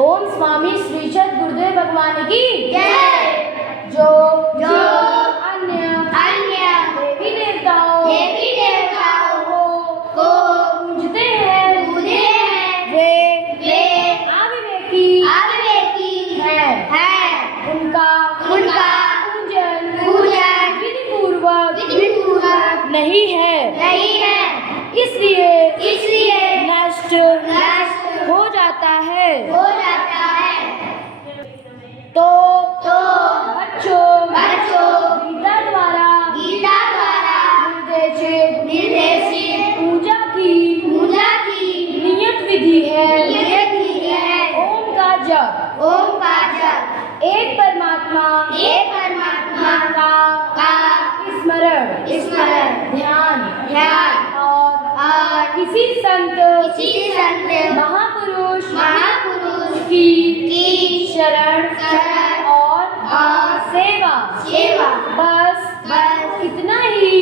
ओम स्वामी श्री सद् गुरुदेव भगवान की जय। जो जो अन्य देवी देवताओं को पूजते हैं वे अविवेकी है। उनका पूजन विधि पूर्वक नहीं है, इसलिए नष्ट हो जाता है। तो बच्चों गीता द्वारा निर्देशित पूजा की नियत विधि है ओम का जप, एक परमात्मा का स्मरण ध्यान और किसी संत महापुरुष की शरण और सेवा बस इतना ही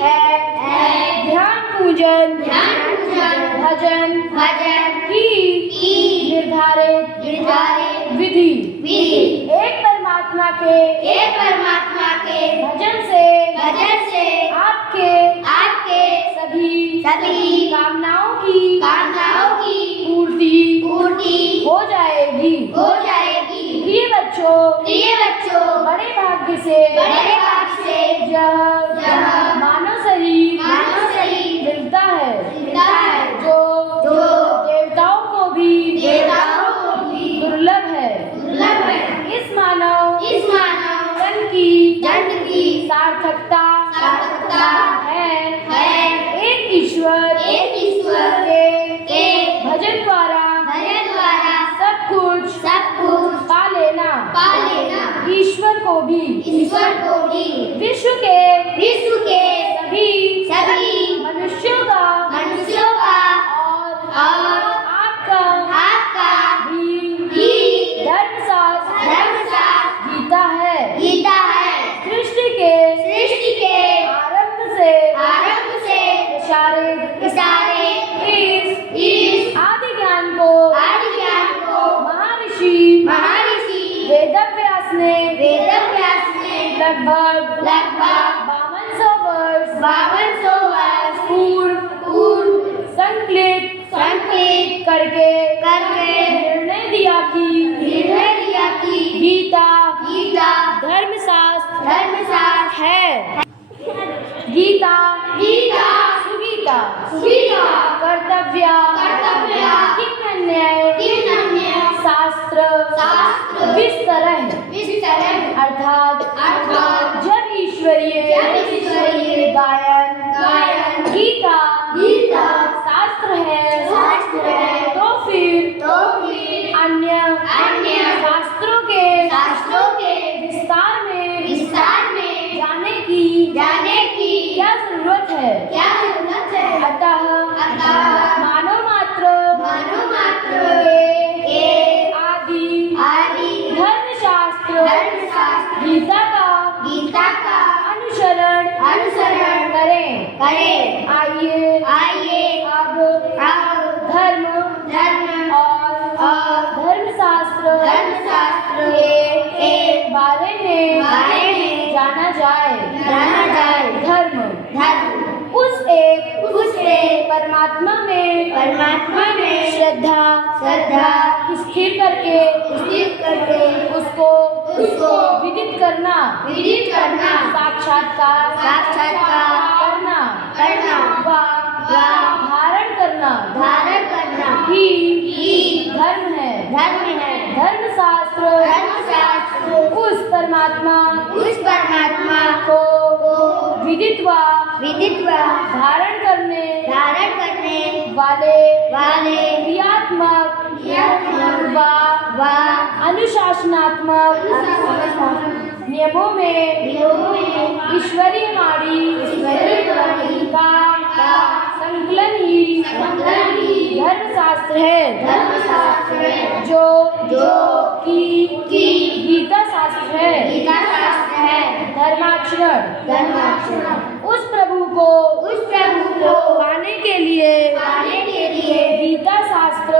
है। ध्यान पूजन भजन की निर्धारित विधि एक परमात्मा के भजन से आपके सभी कामनाओं की पूर्ति हो जाएगी। प्रिय बच्चों, बड़े भाग्य से जब मानव शरीर मिलता है जो देवताओं को भी दुर्लभ है। इस मानव जन्म की सार्थकता है एक ईश्वर के भजन द्वारा सब कुछ पा लेना। ईश्वर को भी विश्व के सभी मनुष्यों का और आपका भी धर्मशास्त्र गीता है। सृष्टि के आरंभ से प्रसारित इस आदि ज्ञान को महर्षि वेदव्यास ने लगभग 5200 वर्ष पूर्व संकलित करके निर्णय दिया कि गीता धर्मशास्त्र है। गीता सुगीता कर्तव्य किन्नय शास्त्र विस्तरः अर्थात जब ईश्वरीय गायन गीता शास्त्र है तो फिर अन्य शास्त्रों के विस्तार में जाने की क्या जरूरत है। अतः मानव मात्र के आदि धर्मशास्त्र गीता का अनुसरण करें। आइए अब धर्म और धर्मशास्त्र के बारे में जाना जाए। धर्म उस एक परमात्मा में श्रद्धा स्थिर करके उसको विदित करना साक्षात्कार करना व धारण करना ही धर्म है। धर्मशास्त्र उस परमात्मा को विदित व धारण करने वाले क्रियात्मक व अनुशासनात्मक नियमों में ईश्वरीय वाणी का संकलन ही धर्मशास्त्र है जो कि गीता शास्त्र है। धर्माचरण उस प्रभु को पाने के लिए गीता शास्त्र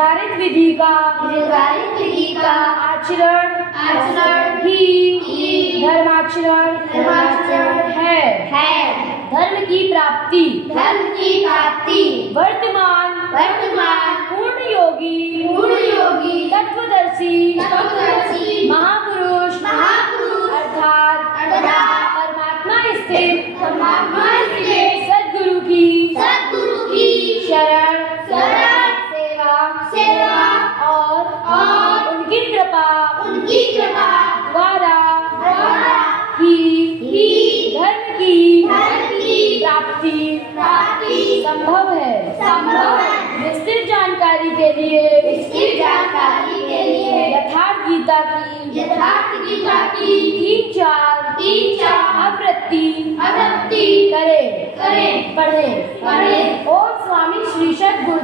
निर्धारित विधि का आचरण ही धर्माचरण है। धर्म की प्राप्ति वर्तमान पूर्ण योगी तत्वदर्शी महापुरुष अर्थात परमात्मा स्थित सद्गुरु की शरण सेवा और उनकी कृपा द्वारा ही धर्म की प्राप्ति संभव है। विस्तृत जानकारी के लिए यथार्थ गीता की 3-4 आवृत्ति करें पढ़ें। ओम स्वामी श्री सद्गुरु